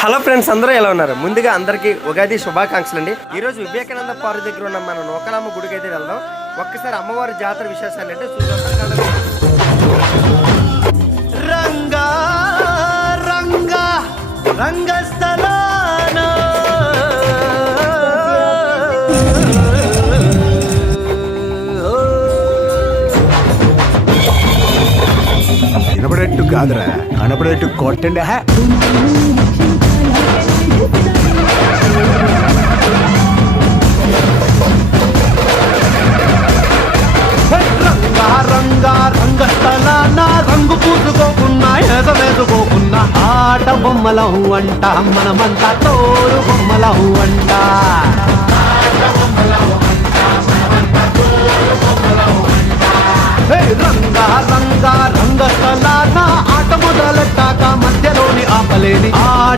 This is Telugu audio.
హలో ఫ్రెండ్స్, అందరూ ఎలా ఉన్నారు? ముందుగా అందరికీ ఉగాది శుభాకాంక్షలు అండి. ఈరోజు వివేకానంద పార్క్ దగ్గర ఉన్న మన నూకలమ్మ గుడికి అయితే వెళ్దాం. ఒక్కసారి అమ్మవారి జాతర విశేషాలు అంటే చూద్దాం. రంగా రంగా రంగస్థలాన వినపడేట్టు కాదురా, కనపడేట్టు కొట్టండి. రంగా రంగస్థలాన రంగు పూసుకోకున్నా ఎద వేసుకోకున్నా ఆట బొమ్మలహు అంట, మనమంతా తోడు బొమ్మలహు అంట. రంగా రంగా రంగస్థలాన ఆట మొదలెట్టాక మధ్యలోని ఆపలేని ఆట.